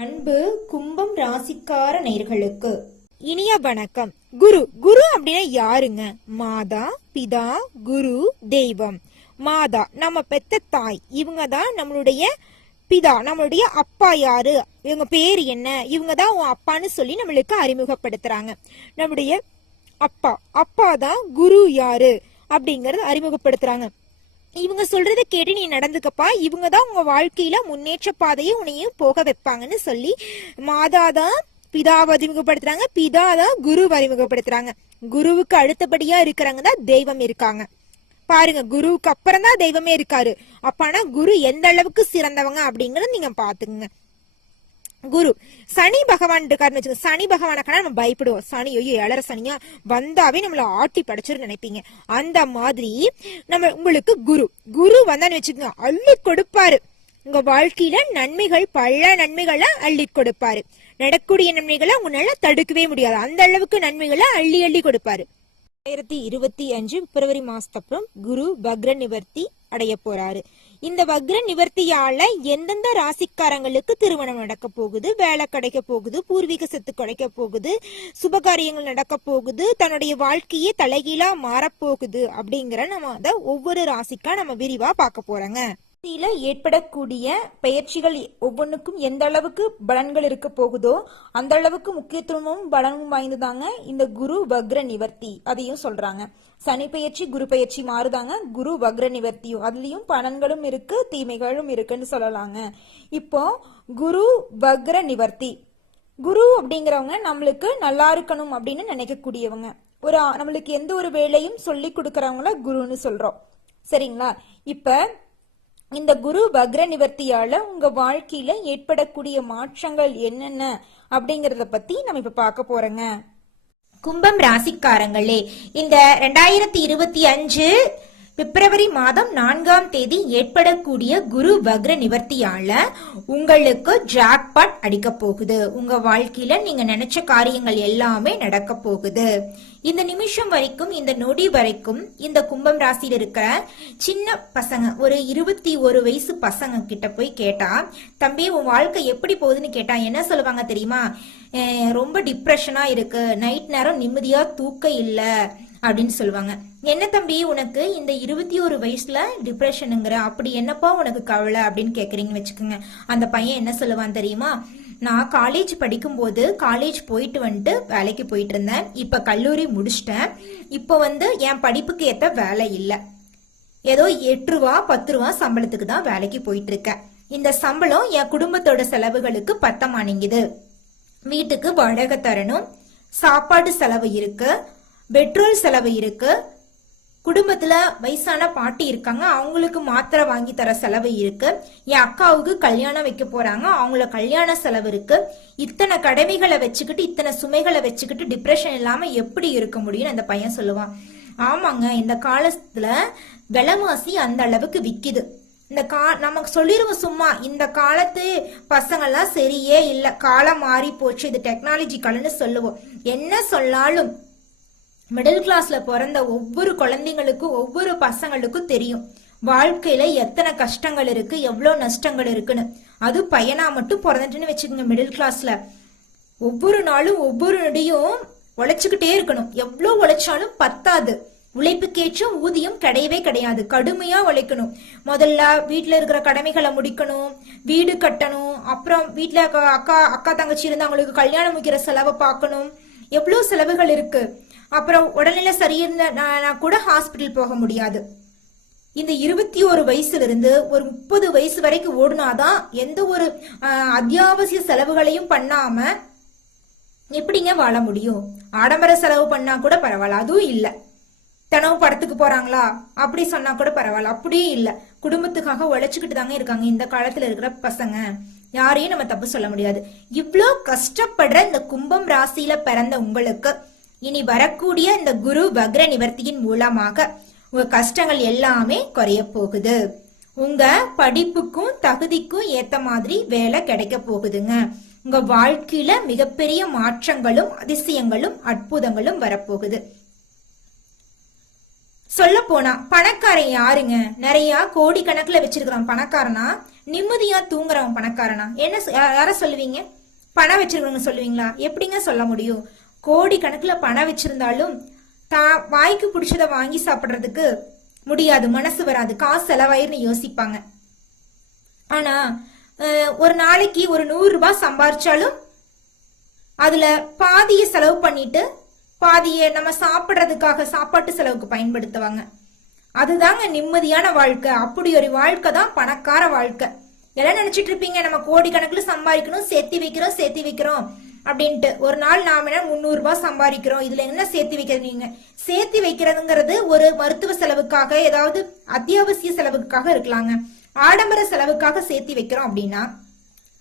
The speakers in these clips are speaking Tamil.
அன்பு கும்பம் ராசிக்கார நேயர்களுக்கு இனிய வணக்கம். குரு குரு அப்படின்னா யாருங்க? மாதா, பிதா, குரு, தெய்வம். மாதா நம்ம பெத்த தாய், இவங்க தான் நம்மளுடைய பிதா, நம்மளுடைய அப்பா. யாரு இவங்க பேரு என்ன? இவங்க தான் உன் அப்பான்னு சொல்லி நம்மளுக்கு அறிமுகப்படுத்துறாங்க. நம்முடைய அப்பா அப்பா தான் குரு யாரு அப்படிங்கறது அறிமுகப்படுத்துறாங்க. இவங்க சொல்றத கேட்டு நீ நடந்துக்கப்பா, இவங்க தான் உங்க வாழ்க்கையில முன்னேற்ற பாதையை உன்னையும் போக வைப்பாங்கன்னு சொல்லி மாதா தான் பிதாவை அறிமுகப்படுத்துறாங்க, பிதா தான் குருவை அறிமுகப்படுத்துறாங்க. குருவுக்கு அடுத்தபடியா இருக்கிறவங்க தான் தெய்வம் இருக்காங்க. பாருங்க, குருவுக்கு அப்புறம் தான் தெய்வமே இருக்காரு. அப்பனா குரு எந்த அளவுக்கு சிறந்தவங்க அப்படிங்கறத நீங்க பாத்துங்க. குரு சனி பகவான் இருக்காருன்னு வச்சுக்கோங்க. சனி பகவானுக்கான நம்ம பயப்படுவோம். சனி ஐயோ ஏழரை சனியா வந்தாவே நம்மள ஆட்டி படைச்சிரு நினைப்பீங்க. அந்த மாதிரி நம்ம உங்களுக்கு குரு குரு வந்தான்னு வச்சுக்கோங்க, அள்ளி கொடுப்பாரு. உங்க வாழ்க்கையில நன்மைகள், பல நன்மைகளை அள்ளி கொடுப்பாரு. நடக்கூடிய நன்மைகளை உங்களால தடுக்கவே முடியாது. அந்த அளவுக்கு நன்மைகளை அள்ளி அள்ளி கொடுப்பாரு. 2025 பிப்ரவரி மாசத்தப்புறம் குரு வக்ர நிவர்த்தி அடைய போறாரு. இந்த வக்ர நிவர்த்தியால எந்தெந்த ராசிக்காரங்களுக்கு திருமணம் நடக்க போகுது, வேலை கிடைக்க போகுது, பூர்வீக சொத்து கிடைக்க போகுது, சுபகாரியங்கள் நடக்க போகுது, தன்னுடைய வாழ்க்கையே தலைகீழா மாறப்போகுது அப்படிங்கிற நம்ம அதை ஒவ்வொரு ராசிக்கா நம்ம விரிவா பார்க்க போறோங்க. ஏற்படக்கூடிய பயிற்சிகள் ஒவ்வொன்றுக்கும் எந்த அளவுக்கு பலன்கள் இருக்க போகுதோ அந்த அளவுக்கு முக்கியத்துவமும் பலனும் வாய்ந்ததாங்க இந்த குரு வக்ர நிவர்த்தி. அதையும் சொல்றாங்க. சனி பயிற்சி, குரு பயிற்சி மாறுதாங்க. குரு வக்ர நிவர்த்தியும் அதுலயும் பலன்களும் இருக்கு, தீமைகளும் இருக்குன்னு சொல்லலாங்க. இப்போ குரு வக்ர நிவர்த்தி, குரு அப்படிங்கிறவங்க நம்மளுக்கு நல்லா இருக்கணும் அப்படின்னு நினைக்கக்கூடியவங்க. நம்மளுக்கு எந்த ஒரு வேலையும் சொல்லி கொடுக்கறவங்கள குருன்னு சொல்றோம். சரிங்களா? இப்ப இந்த குரு வக்ர நிவர்த்தியால உங்க வாழ்க்கையில ஏற்படக்கூடிய மாற்றங்கள் என்னென்ன அப்படிங்கறத பத்தி நம்ம இப்ப பார்க்க போறோங்க. கும்பம் ராசிக்காரங்களே, இந்த 2025 பிப்ரவரி மாதம் 4ஆம் தேதி ஏற்படக்கூடிய குரு வக்ர நிவர்த்தியால உங்களுக்கு ஜாக்பாட் அடிக்க போகுது. உங்க வாழ்க்கையில நீங்க நினைச்ச காரியங்கள் எல்லாமே நடக்க போகுது. இந்த நிமிஷம் வரைக்கும், இந்த நொடி வரைக்கும் இந்த கும்பம் ராசியில இருக்கிற சின்ன பசங்க, ஒரு 21 வயசு பசங்க கிட்ட போய் கேட்டா, தம்பி உன் வாழ்க்கை எப்படி போகுதுன்னு கேட்டா என்ன சொல்லுவாங்க தெரியுமா? ரொம்ப டிப்ரெஷனா இருக்கு, நைட் நேரம் நிம்மதியா தூக்க இல்ல அப்படின்னு சொல்லுவாங்க. என்ன தம்பி உனக்கு இந்த 21 வயசுல டிப்ரெஷனுங்கிற, அப்படி என்னப்பா உனக்கு கவலை அப்படின்னு கேக்குறீங்கன்னு வச்சுக்கோங்க. அந்த பையன் என்ன சொல்லுவான் தெரியுமா? நான் காலேஜ் படிக்கும் போது காலேஜ் போயிட்டு வந்துட்டு வேலைக்கு போயிட்டு இருந்தேன். இப்ப கல்லூரி முடிச்சிட்டேன். இப்ப என் படிப்புக்கு ஏத்த வேலை இல்ல. ஏதோ 8 ரூபா 10 ரூபா சம்பளத்துக்கு தான் வேலைக்கு போயிட்டு இருக்கேன். இந்த சம்பளம் என் குடும்பத்தோட செலவுகளுக்கு பத்த மாட்டேங்குது. வீட்டுக்கு வாடகை தரணும், சாப்பாடு செலவு இருக்கு, பெட்ரோல் செலவு இருக்கு, குடும்பத்துல வயசான பாட்டி இருக்காங்க, அவங்களுக்கு மாத்திரை வாங்கி தர செலவு இருக்கு, என் அக்காவுக்கு கல்யாணம் வைக்க போறாங்க, அவங்கள கல்யாண செலவு இருக்கு. இத்தனை கடமைகளை வச்சுக்கிட்டு, இத்தனை சுமைகளை வச்சுக்கிட்டு டிப்ரெஷன் இல்லாம எப்படி இருக்க முடியும்னு அந்த பையன் சொல்லுவான். ஆமாங்க, இந்த காலத்துல விலைவாசி அந்த அளவுக்கு விக்குது. நமக்கு சொல்லிருவோம் சும்மா, இந்த காலத்து பசங்கள்லாம் சரியே இல்ல, காலம் மாறி போச்சு, இது டெக்னாலஜி காலம்னு சொல்லுவோம். என்ன சொன்னாலும் மிடில் கிளாஸ்ல பிறந்த ஒவ்வொரு குழந்தைங்களுக்கும், ஒவ்வொரு பசங்களுக்கும் தெரியும் வாழ்க்கையில எத்தனை கஷ்டங்கள் இருக்கு, எவ்வளவு நஷ்டங்கள் இருக்குன்னு. அது பையனா மட்டும் பிறந்துட்டுன்னு வச்சுக்கோங்க, மிடில் கிளாஸ்ல ஒவ்வொரு நாளும் ஒவ்வொரு நொடியும் உழைச்சுக்கிட்டே இருக்கணும். எவ்வளவு உழைச்சாலும் பத்தாது. உழைப்புக்கேற்ற ஊதியம் கிடையவே கிடையாது. கடுமையா உழைக்கணும். முதல்ல வீட்டுல இருக்கிற கடமைகளை முடிக்கணும், வீடு கட்டணும், அப்புறம் வீட்டுல அக்கா தங்கச்சி இருந்தா அவங்களுக்கு கல்யாணம் முடிக்கிற செலவை பார்க்கணும். எவ்வளவு செலவுகள் இருக்கு. அப்புறம் உடல்நிலை சரியிருந்தா கூட ஹாஸ்பிட்டல் போக முடியாது. இந்த 21 வயசுல இருந்து ஒரு 30 வயசு வரைக்கும் ஓடுனாதான் எந்த ஒரு அத்தியாவசிய செலவுகளையும் பண்ணாம எப்படிங்க வாழ முடியும்? ஆடம்பர செலவு பண்ணா கூட பரவாயில்ல, அதுவும் இல்ல. தினவு படத்துக்கு போறாங்களா அப்படி சொன்னா கூட பரவாயில்ல, அப்படியே இல்ல. குடும்பத்துக்காக உழைச்சுக்கிட்டு தாங்க இருக்காங்க இந்த காலத்துல இருக்கிற பசங்க. யாரையும் நம்ம தப்பு சொல்ல முடியாது. இவ்வளோ கஷ்டப்படுற இந்த கும்பம் ராசியில பிறந்த உங்களுக்கு இனி வரக்கூடிய இந்த குரு வக்ர நிவர்த்தியின் மூலமாக உங்க கஷ்டங்கள் எல்லாமே குறைய போகுது. உங்க படிப்புக்கும் தகுதிக்கும் ஏத்த மாதிரி வேலை கிடைக்க போகுதுங்க. உங்க வாழ்க்கையில மிகப்பெரிய மாற்றங்களும் அதிசயங்களும் அற்புதங்களும் வரப்போகுது. சொல்ல போனா பணக்காரன் யாருங்க? நிறைய கோடி கணக்குல வச்சிருக்கிறான் பணக்காரனா? நிம்மதியா தூங்குறவன் பணக்காரனா? என்ன யார சொல்லுவீங்க? பணம் வச்சிருக்கவங்க சொல்லுவீங்களா? எப்படிங்க சொல்ல முடியும்? கோடி கணக்குல பணம் வச்சிருந்தாலும் வாய்க்கு பிடிச்சத வாங்கி சாப்பிடுறதுக்கு முடியாது, மனசு வராது, காசு செலவாயிருன்னு யோசிப்பாங்க. ஆனா ஒரு நாளைக்கு ஒரு 100 ரூபாய் சம்பாரிச்சாலும் அதுல பாதிய செலவு பண்ணிட்டு பாதிய நம்ம சாப்பிடுறதுக்காக சாப்பாட்டு செலவுக்கு பயன்படுத்துவாங்க. அதுதாங்க நிம்மதியான வாழ்க்கை. அப்படி ஒரு வாழ்க்கை தான் பணக்கார வாழ்க்கை. எல்லாம் நினைச்சிட்டு இருப்பீங்க நம்ம கோடி கணக்குல சம்பாதிக்கணும், சேர்த்தி வைக்கிறோம் அப்படின்ட்டு. ஒரு நாள் நாம 300 ரூபாய் சம்பாதிக்கிறோம், இதுல என்ன சேர்த்து வைக்கிறது? நீங்க சேர்த்து வைக்கிறதுங்கிறது ஒரு மருத்துவ செலவுக்காக, ஏதாவது அத்தியாவசிய செலவுக்காக இருக்கலாங்க. ஆடம்பர செலவுக்காக சேர்த்து வைக்கிறோம் அப்படின்னா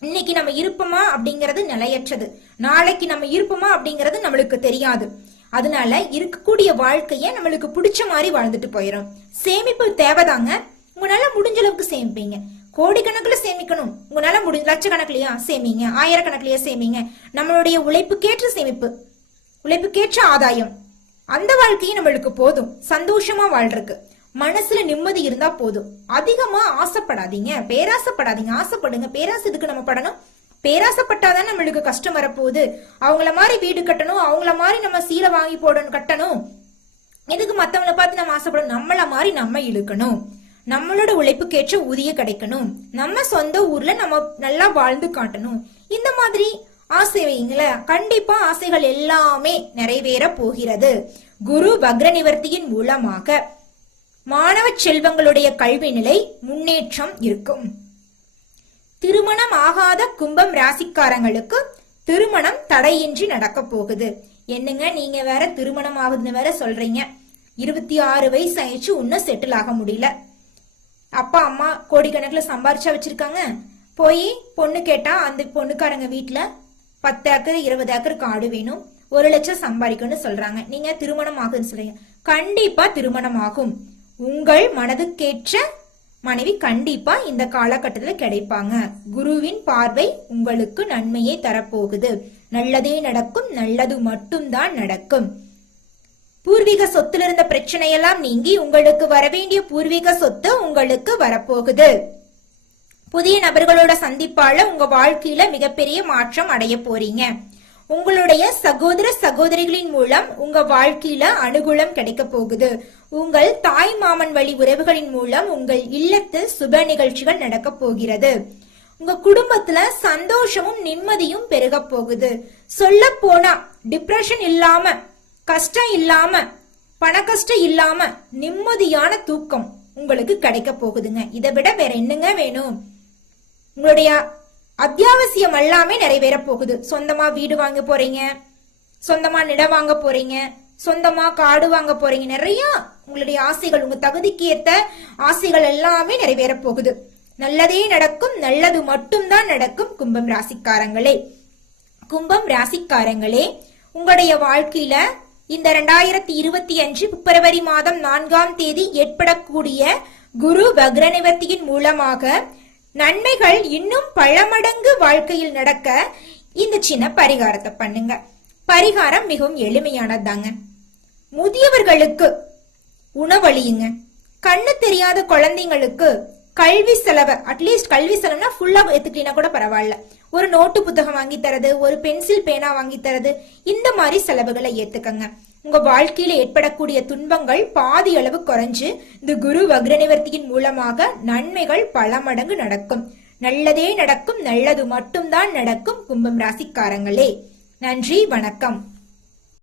இன்னைக்கு நம்ம இருப்போமா அப்படிங்கறது நிலையற்றது, நாளைக்கு நம்ம இருப்போமா அப்படிங்கறது நம்மளுக்கு தெரியாது. அதனால இருக்கக்கூடிய வாழ்க்கைய நம்மளுக்கு பிடிச்ச மாதிரி வாழ்ந்துட்டு போயிடும். சேமிப்பு தேவைதாங்க. உங்களால முடிஞ்ச அளவுக்கு சேமிப்பீங்க. கோடிக்கணக்குல சேமிக்கணும், உங்களால முடிஞ்ச லட்சக்கணக்கிலயா சேமிங்க, ஆயிரக்கணக்கிலயா சேமிங்க. நம்மளுடைய உழைப்புக்கேற்ற சேமிப்பு, உழைப்புக்கேற்ற ஆதாயம், அந்த வாழ்க்கையும் நம்மளுக்கு போதும். சந்தோஷமா வாழ்றதுக்கு மனசுல நிம்மதி இருந்தா போதும். அதிகமா ஆசைப்படாதீங்க, பேராசைப்படாதீங்க. ஆசைப்படுங்க, பேராசை இதுக்கு நம்ம படணும். பேராசைப்பட்டாதான் நம்மளுக்கு கஷ்டம் வரப்போகுது. அவங்கள மாதிரி வீடு கட்டணும், அவங்கள மாதிரி நம்ம சீலை வாங்கி போடணும் கட்டணும், எதுக்கு மத்தவங்கள பார்த்து நம்ம ஆசைப்படணும்? நம்மள மாதிரி நம்ம இழுக்கணும். நம்மளோட உழைப்புக்கேற்ற ஊதியம் கிடைக்கணும், நம்ம சொந்த ஊர்ல நம்ம நல்லா வாழ்ந்து காட்டணும். இந்த மாதிரி ஆசை வைங்கள, கண்டிப்பா ஆசைகள் எல்லாமே நிறைவேற போகிறது. குரு வக்ர நிவர்த்தியின் மூலமாக மாணவ செல்வங்களுடைய கல்வி நிலை முன்னேற்றம் இருக்கும். திருமணம் ஆகாத கும்பம் ராசிக்காரங்களுக்கு திருமணம் தடையின்றி நடக்க போகுது. என்னங்க நீங்க வேற திருமணம் ஆகுதுன்னு வேற சொல்றீங்க. 26 வயசு ஆயிடுச்சு, இன்னும் செட்டில் ஆக முடியல. அப்பா அம்மா கோடிக்கணக்குல சம்பாரிச்சா வச்சிருக்காங்க. போய் பொண்ணு கேட்டா அந்த பொண்ணுக்காரங்க வீட்டுல 10 ஏக்கர் 20 ஏக்கர் காடு வேணும், 1 லட்சம் சம்பாதிக்கணும்னு சொல்றாங்க. நீங்க திருமணம் ஆகுதுன்னு சொல்றீங்க. கண்டிப்பா திருமணம் ஆகும். உங்கள் மனதுக்கேற்ற மனைவி கண்டிப்பா இந்த காலகட்டத்துல கிடைப்பாங்க. குருவின் பார்வை உங்களுக்கு நன்மையை தரப்போகுது. நல்லதே நடக்கும், நல்லது மட்டும்தான் நடக்கும். பூர்வீக சொத்துல இருந்த பிரச்சனையெல்லாம் நீங்கி உங்களுக்கு வரவேண்டிய பூர்வீக சொத்து உங்களுக்கு வரப்போகுது. புதிய நபர்களோட சந்திப்பால உங்க வாழ்க்கையில மிகப்பெரிய மாற்றம் அடைய போறீங்க. உங்களுடைய சகோதர சகோதரிகளின் மூலம் உங்க வாழ்க்கையில அனுகூலம் கிடைக்க போகுது. உங்கள் தாய் மாமன் வழி உறவுகளின் மூலம் உங்கள் இல்லத்தில் சுப நிகழ்ச்சிகள் நடக்க போகிறது. உங்க குடும்பத்துல சந்தோஷமும் நிம்மதியும் பெருக போகுது. சொல்ல போனா டிப்ரெஷன் இல்லாம, கஷ்டம் இல்லாம, பண கஷ்டம் இல்லாம நிம்மதியான தூக்கம் உங்களுக்கு கிடைக்க போகுதுங்க. இதை விட வேற என்னங்க வேணும்? உங்களுடைய அத்தியாவசியம் எல்லாமே நிறைவேற போகுது. சொந்தமா வீடு வாங்க போறீங்க, சொந்தமா நிலம் வாங்க போறீங்க, சொந்தமா காடு வாங்க போறீங்க. நிறைய உங்களுடைய ஆசைகள், உங்க தகுதிக்கு ஏற்ற ஆசைகள் எல்லாமே நிறைவேற போகுது. நல்லதே நடக்கும், நல்லது மட்டும்தான் நடக்கும். கும்பம் ராசிக்காரங்களே, கும்பம் ராசிக்காரங்களே, உங்களுடைய வாழ்க்கையில இந்த 2025 பிப்ரவரி மாதம் 4ஆம் தேதி ஏற்படக்கூடிய குரு வக்ர நிவர்த்தியின் மூலமாக நன்மைகள் இன்னும் பல மடங்கு வாழ்க்கையில் நடக்க இந்த சின்ன பரிகாரத்தை பண்ணுங்க. பரிகாரம் மிகவும் எளிமையானதாங்க. முதியவர்களுக்கு உணவளியுங்க. கண்ணு தெரியாத குழந்தைங்களுக்கு கல்வி செலவை, அட்லீஸ்ட் கல்வி செலவுனா ஃபுல்லா எடுத்துக்கிட்டீங்கன்னா கூட பரவாயில்ல, ஒரு நோட்டு புத்தகம் வாங்கி தரது, ஒரு பென்சில் பேனா வாங்கி தரது, இந்த மாதிரி செலவுகளை ஏத்துக்கங்க. உங்க வாழ்க்கையில ஏற்படக்கூடிய துன்பங்கள் பாதி அளவு குறைஞ்சு இந்த குரு வக்ர நிவர்த்தியின் மூலமாக நன்மைகள் பல மடங்கு நடக்கும். நல்லதே நடக்கும், நல்லது மட்டும்தான் நடக்கும். கும்பம் ராசிக்காரங்களே, நன்றி, வணக்கம்.